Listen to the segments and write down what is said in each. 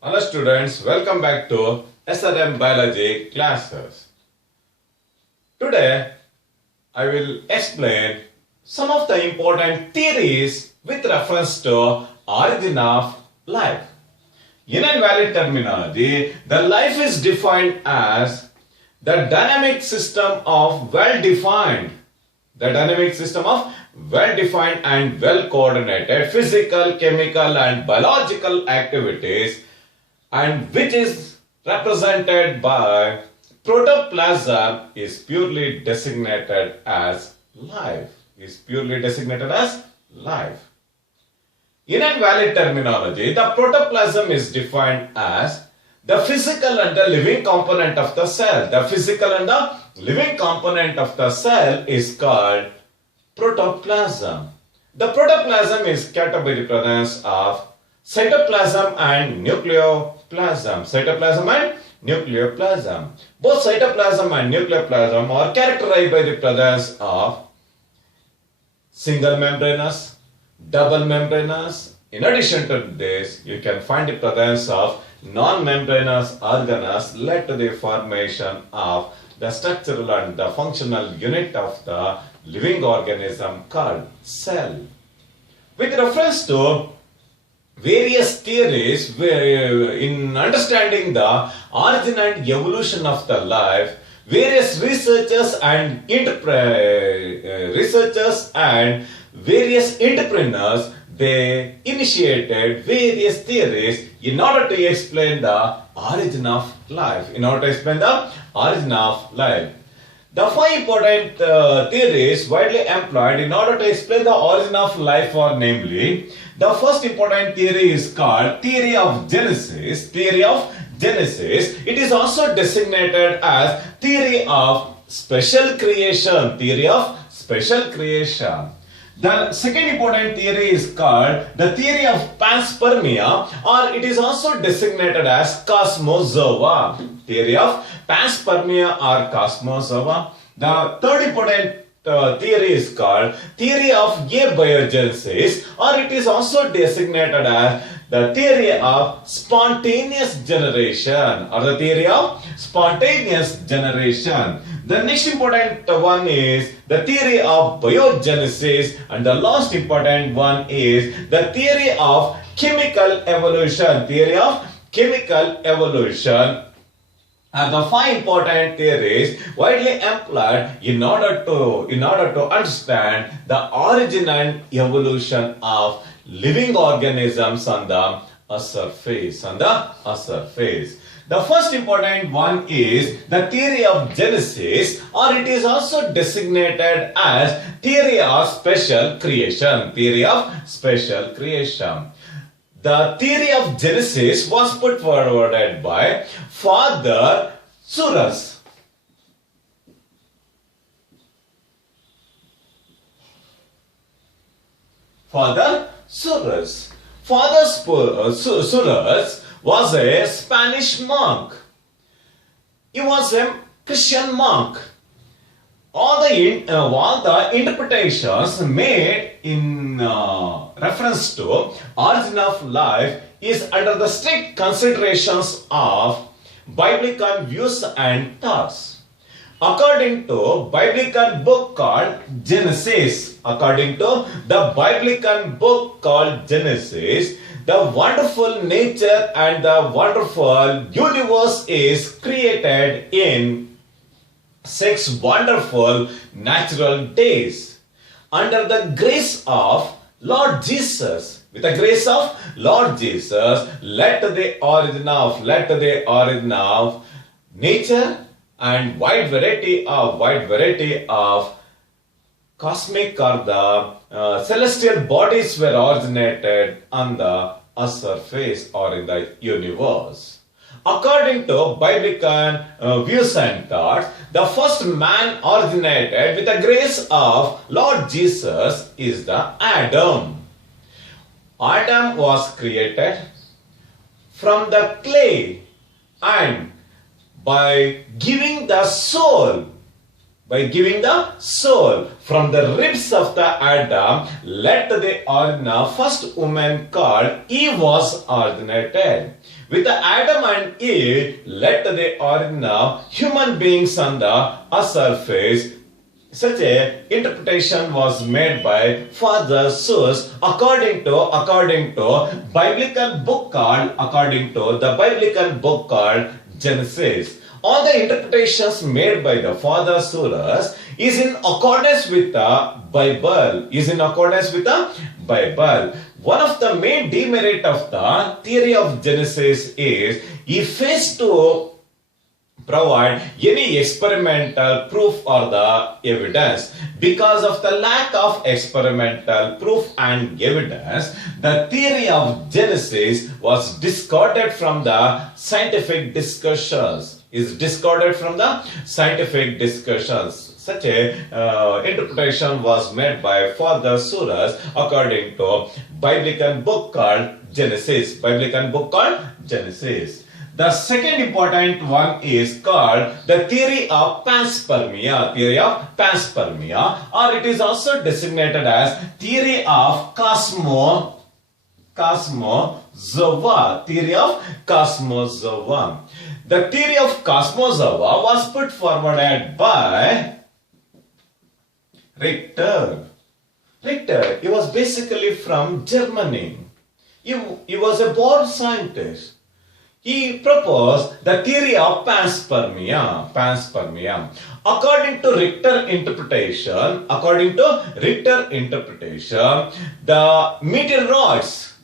Hello students, welcome back to SRM Biology classes. Today I will explain some of the important theories with reference to origin of life. In invalid terminology, the life is defined as the dynamic system of well-defined and well-coordinated physical, chemical and biological activities, and which is represented by protoplasm is purely designated as life. In invalid terminology, the protoplasm is defined as the physical and the living component of the cell. The physical and the living component of the cell is called protoplasm. The protoplasm is characterized by the presence of cytoplasm and nucleoplasm. Both cytoplasm and nucleoplasm are characterized by the presence of single membranous, double membranous. In addition to this, you can find the presence of non-membranous organelles led to the formation of the structural and the functional unit of the living organism called cell. With reference to various theories in understanding the origin and evolution of the life, various researchers and various entrepreneurs, they initiated various theories in order to explain the origin of life. The five important theories widely employed in order to explain the origin of life are namely, the first important theory is called theory of Genesis. It is also designated as theory of special creation. The second important theory is called the theory of panspermia, or it is also designated as cosmozoa. The third important theory is called theory of abiogenesis, or it is also designated as the theory of spontaneous generation. The next important one is the theory of biogenesis, and the last important one is the theory of chemical evolution. And the five important theories widely employed in order to understand the origin and evolution of living organisms on the surface. The first important one is the theory of Genesis, or it is also designated as theory of special creation. The theory of Genesis was put forward by Father Suras. Father Suras was a Spanish monk. He was a Christian monk. All the interpretations made in reference to origin of life is under the strict considerations of biblical views and thoughts. According to biblical book called Genesis, the wonderful nature and the wonderful universe is created in 6 wonderful natural days under the grace of Lord Jesus. With the grace of Lord Jesus, let the origin of nature and wide variety of cosmic or the celestial bodies were originated on the surface or in the universe. According to biblical views and thoughts, the first man originated with the grace of Lord Jesus is the Adam. Adam was created from the clay, and by giving the soul by giving the soul from the ribs of the Adam, let the first woman called Eve was originated. With the Adam and Eve, let the human beings on the surface. Such a interpretation was made by Father Seuss according to biblical book called Genesis. All the interpretations made by the Father Seuss is in accordance with the Bible. One of the main demerit of the theory of Genesis is he fails to provide any experimental proof or the evidence. Because of the lack of experimental proof and evidence, the theory of Genesis was discarded from the scientific discussions. Such a interpretation was made by Father Seuss according to biblical book called Genesis. The second important one is called the theory of panspermia. Or it is also designated as theory of cosmozoa. The theory of cosmozoa was put forward by Richter. He was basically from Germany. He was a born scientist. He proposed the theory of panspermia. According to Richter interpretation, the meteoroids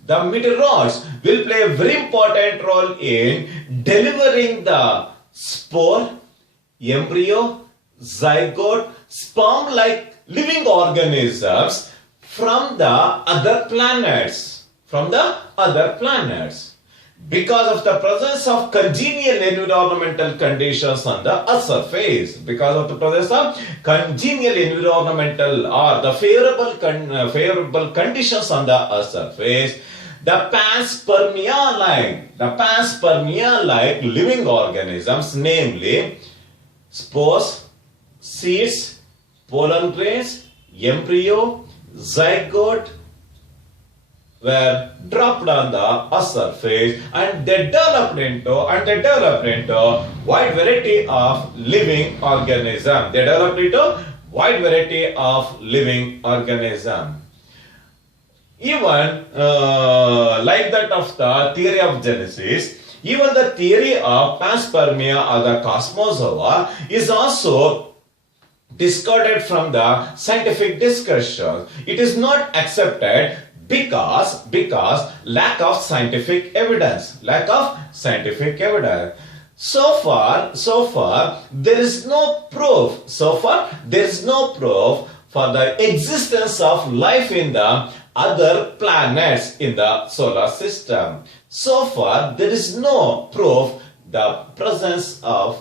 will play a very important role in delivering the spore, embryo, zygote, sperm-like living organisms from the other planets. Because of the presence of congenial environmental conditions on the Earth's surface, favorable conditions on the Earth's surface, the panspermia-like living organisms, namely spores, seeds, pollen grains, embryo, zygote, were dropped on the Earth's surface and they developed into wide variety of living organisms. Even like that of the theory of Genesis, even the theory of panspermia or the cosmozoa is also discarded from the scientific discussion. It is not accepted because lack of scientific evidence. So far there is no proof. For the existence of life in the other planets in the solar system. So far there is no proof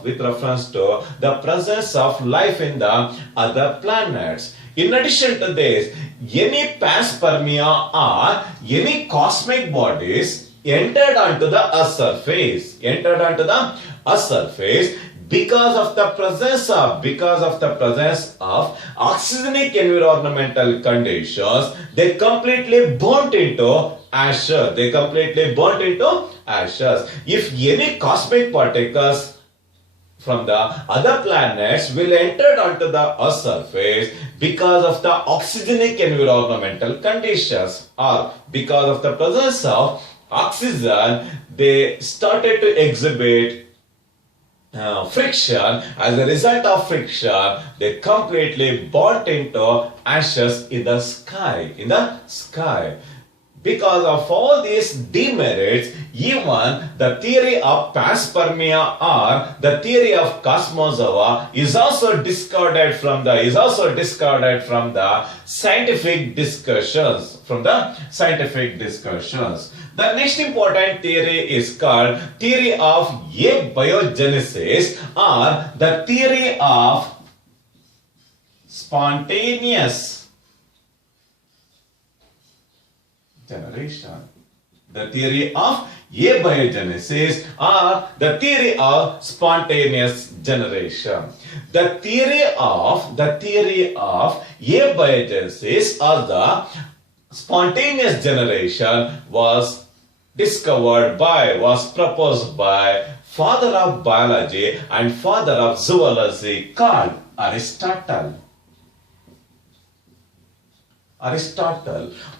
with reference to the presence of life in the other planets. In addition to this, any panspermia or any cosmic bodies entered onto the Earth's surface because of the presence of oxygenic environmental conditions. They completely burnt into ashes. If any cosmic particles from the other planets will enter onto the Earth's surface because of the oxygenic environmental conditions or because of the presence of oxygen, they started to exhibit friction. As a result of friction, they completely burnt into ashes in the sky. Because of all these demerits, even the theory of panspermia or the theory of cosmozoa is also discarded from the scientific discussions. The next important theory is called theory of abiogenesis or the theory of spontaneous generation. The theory of abiogenesis or the theory of spontaneous generation. The theory of abiogenesis or the spontaneous generation was proposed by father of biology and father of zoology called Aristotle.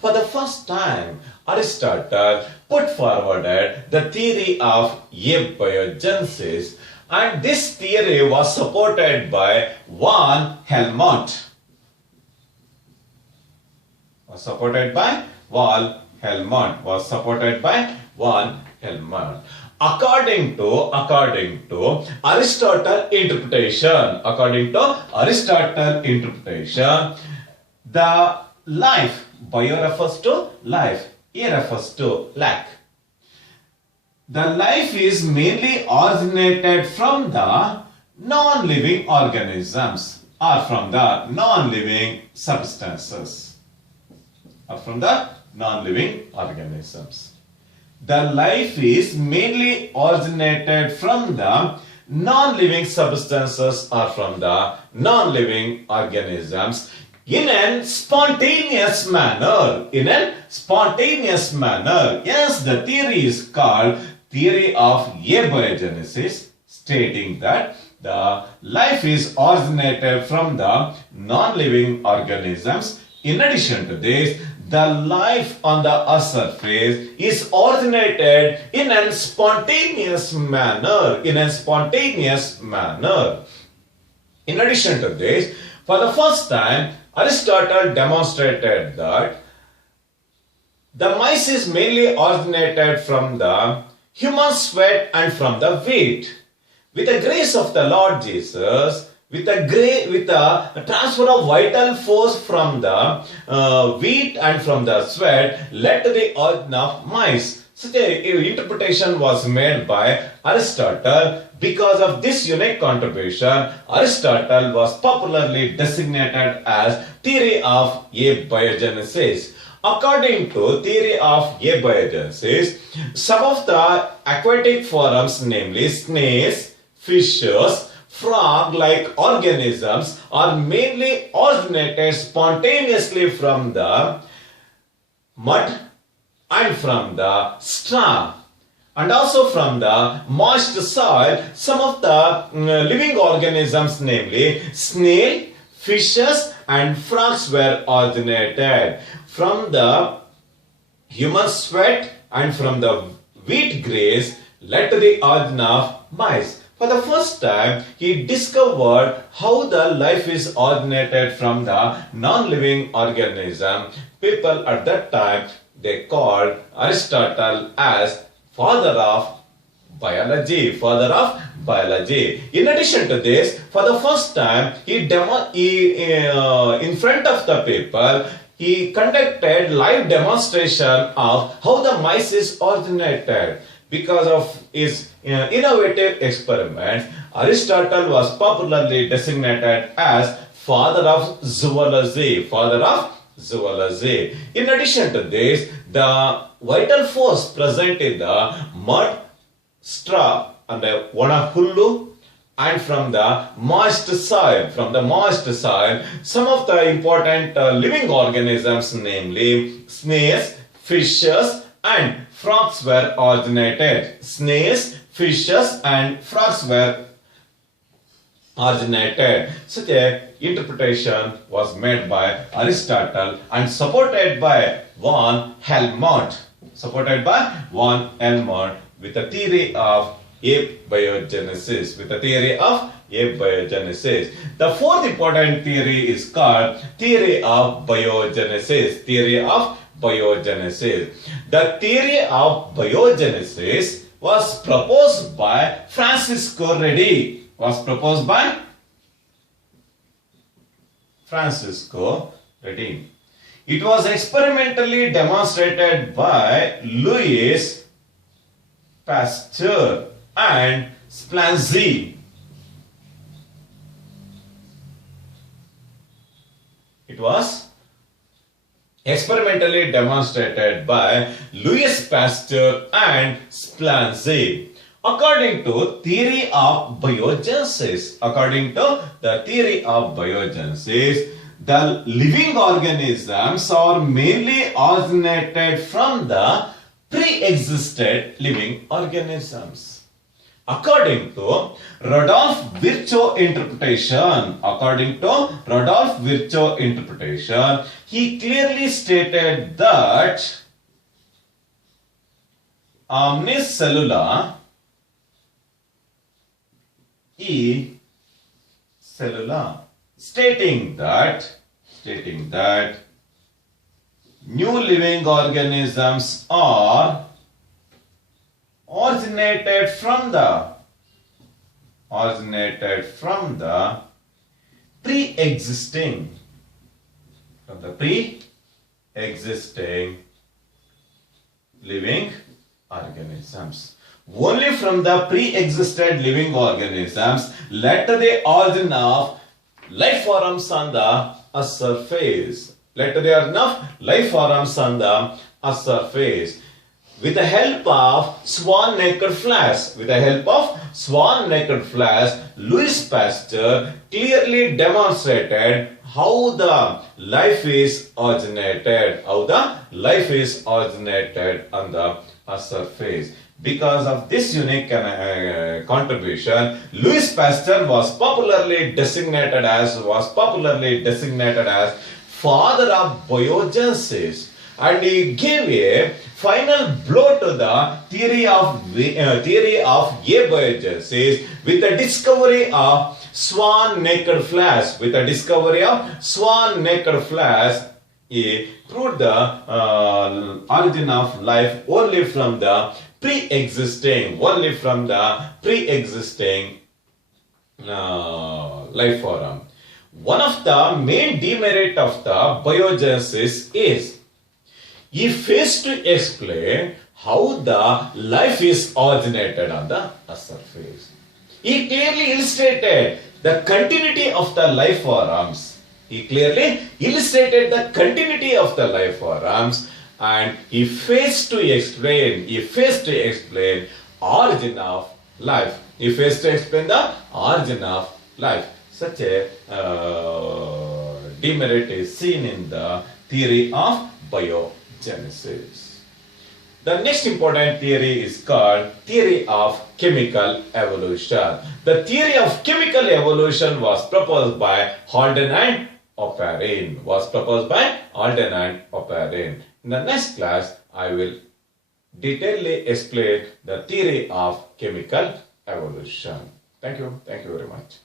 For the first time, Aristotle put forward the theory of abiogenesis, and this theory was supported by von Helmont. According to Aristotle interpretation, the life, bio refers to life, A refers to lack. The life is mainly originated from the non-living organisms or from the non-living substances or from the non-living organisms. The life is mainly originated from the non-living substances or from the non-living organisms in a spontaneous manner. Yes, the theory is called theory of abiogenesis, stating that the life is originated from the non-living organisms. In addition to this, the life on the earth's surface is originated in a spontaneous manner. In addition to this, for the first time, Aristotle demonstrated that the mice is mainly originated from the human sweat and from the wheat. With the grace of the Lord Jesus, with a transfer of vital force from the wheat and from the sweat led to the origin of mice. Such an interpretation was made by Aristotle. Because of this unique contribution, Aristotle was popularly designated as theory of abiogenesis. According to theory of abiogenesis, some of the aquatic forms, namely snails, fishes, frog-like organisms, are mainly originated spontaneously from the mud and from the straw, and also from the moist soil. Some of the living organisms, namely snail, fishes and frogs, were originated from the human sweat and from the wheat grains led to the origin of mice. For the first time, he discovered how the life is originated from the non-living organism. People at that time, they called Aristotle as father of biology. In addition to this, for the first time, in front of the people, he conducted live demonstration of how the mice is originated. Because of his innovative experiments, Aristotle was popularly designated as father of zoology. In addition to this, the vital force present in the mud, straw and the vanahullu and from the moist soil. Some of the important living organisms, namely snails, fishes and frogs, were originated. Such a interpretation was made by Aristotle and supported by von Helmont. With the theory of abiogenesis. The fourth important theory is called theory of biogenesis. The theory of biogenesis was proposed by Francisco Redi. It was experimentally demonstrated by Louis Pasteur and Splancy. It was experimentally demonstrated by Louis Pasteur and Splancy. According to theory of biogenesis, the living organisms are mainly originated from the pre-existed living organisms. According to Rodolphe Virchow interpretation, he clearly stated that omnis cellula e cellula, stating that new living organisms are originated from the pre-existing living organisms. Only from the pre-existed living organisms let the origin of life forms on the surface. With the help of swan-necked flash, Louis Pasteur clearly demonstrated how the life is originated on the surface. Because of this unique contribution, Louis Pasteur was popularly designated as father of biogenesis, and he gave a final blow to the theory of abiogenesis with the discovery of swan-necked flash. He proved the origin of life only from the pre-existing life form. One of the main demerit of the biogenesis is he fails to explain how the life is originated on the surface. He clearly illustrated the continuity of the life forms. And he fails to explain origin of life. Such a demerit is seen in the theory of biogenesis. The next important theory is called theory of chemical evolution. The theory of chemical evolution was proposed by Holden and Oparin. In the next class, I will detailedly explain the theory of chemical evolution. Thank you very much.